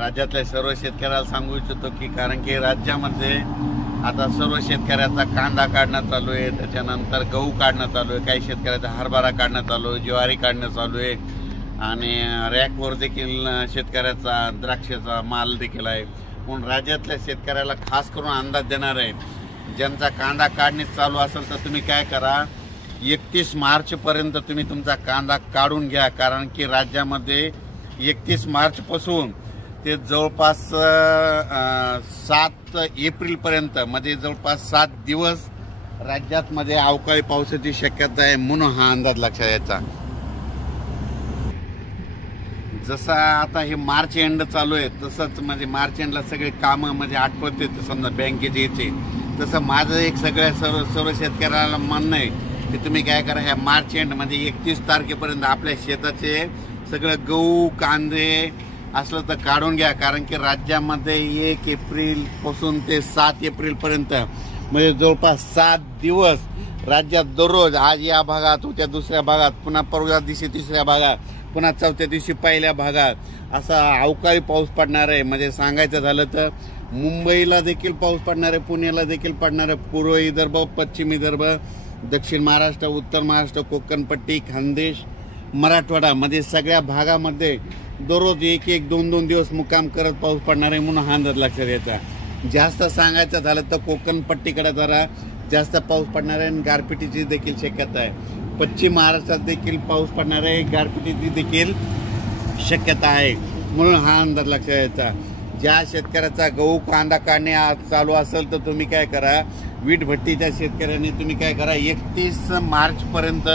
राज्यातल्या सर्व शेतकऱ्याला सांगू इच्छितो की कारण की राज्यामध्ये आता सर्व शेतकऱ्याचा कांदा काढणं चालू आहे, त्याच्यानंतर गहू काढणं चालू आहे, काही शेतकऱ्याचा हरभरा काढणं चालू आहे, ज्वारी काढणं चालू आहे आणि रॅकवर देखील शेतकऱ्याचा द्राक्षाचा माल देखील आहे. म्हणून राज्यातल्या शेतकऱ्याला खास करून अंदाज देणार आहे, ज्यांचा कांदा काढणे चालू असेल तर तुम्ही काय करा, 31 मार्चपर्यंत तुम्ही तुमचा कांदा काढून घ्या. कारण की राज्यामध्ये 31 मार्चपासून ते जवळपास 7 एप्रिलपर्यंत म्हणजे जवळपास 7 दिवस राज्यात मध्ये अवकाळी पावसाची शक्यता आहे. म्हणून हा अंदाज लक्षात यायचा. जसा आता हे मार्च एंड चालू आहे तसंच म्हणजे मार्च एंडला सगळे कामं म्हणजे आठवत येते समजा बँकेचे याचे, तसं माझं एक सगळ्या सर्व शेतकऱ्याला म्हणणं आहे की तुम्ही काय करा, ह्या मार्च एंड म्हणजे 31 तारखेपर्यंत आपल्या शेताचे सगळं गहू कांदे असलं तर काढून घ्या. कारण की राज्यामध्ये 1 एप्रिलपासून ते 7 एप्रिलपर्यंत म्हणजे जवळपास 7 दिवस राज्यात दररोज आज या भागात, उद्या दुसऱ्या भागात, पुन्हा परवा दिवशी तिसऱ्या भागात, पुन्हा चौथ्या दिवशी पहिल्या भागात असा अवकाळी पाऊस पडणार आहे. म्हणजे सांगायचं झालं तर मुंबईला देखील पाऊस पडणार आहे, पुण्याला देखील पडणार आहे, पूर्व विदर्भ, पश्चिम विदर्भ, दक्षिण महाराष्ट्र, उत्तर महाराष्ट्र, कोकणपट्टी, खानदेश, मराठवाडा मध्ये सगळ्या भागामध्ये दररोज 1-1, 2-2 दिवस मुक्काम करत पाऊस पडणार आहे. म्हणून हा अंदाज लक्षात घ्यायचा. जास्त सांगायचं झालं तर कोकणपट्टीकडे जरा जास्त पाऊस पडणार आहे आणि गारपिटीची देखील शक्यता आहे. पश्चिम महाराष्ट्रात देखील पाऊस पडणार आहे, गारपिटीची देखील शक्यता आहे. म्हणून हा अंदाज लक्षात घ्यायचा. ज्या शेतकऱ्याचा गहू कांदा काढणे चालू असेल तर तुम्ही काय करा, वीटभट्टीच्या शेतकऱ्यांनी तुम्ही काय करा, 31 मार्चपर्यंत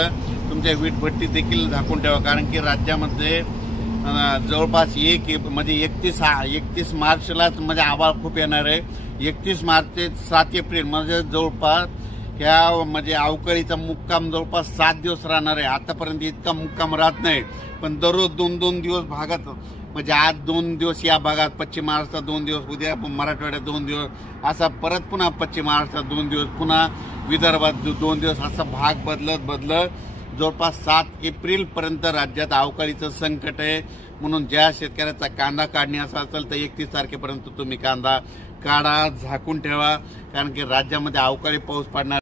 तुमच्या वीटभट्टी देखील झाकून ठेवा. कारण की राज्यामध्ये जवळपास 31 मार्चलाच म्हणजे आभाळ खूप येणार आहे. 31 मार्च ते 7 एप्रिल म्हणजे जवळपास ह्या म्हणजे अवकाळीचा मुक्काम जवळपास 7 दिवस राहणार आहे. आतापर्यंत इतका मुक्काम राहत नाही, पण दररोज 2-2 दिवस भागात म्हणजे आज 2 दिवस या भागात, पश्चिम महाराष्ट्रात 2 दिवस, उद्या मराठवाड्यात 2 दिवस, असा परत पुन्हा पश्चिम महाराष्ट्रात 2 दिवस, पुन्हा विदर्भात 2 दिवस, असा भाग बदलत जवळपास 7 एप्रिलपर्यंत राज्यात अवकाळीचं संकट आहे. म्हणून ज्या शेतकऱ्याचा कांदा काढणे असा असेल तर 31 तारखेपर्यंत तुम्ही कांदा काढा, झाकून ठेवा. कारण की राज्यामध्ये अवकाळी पाऊस पडणार.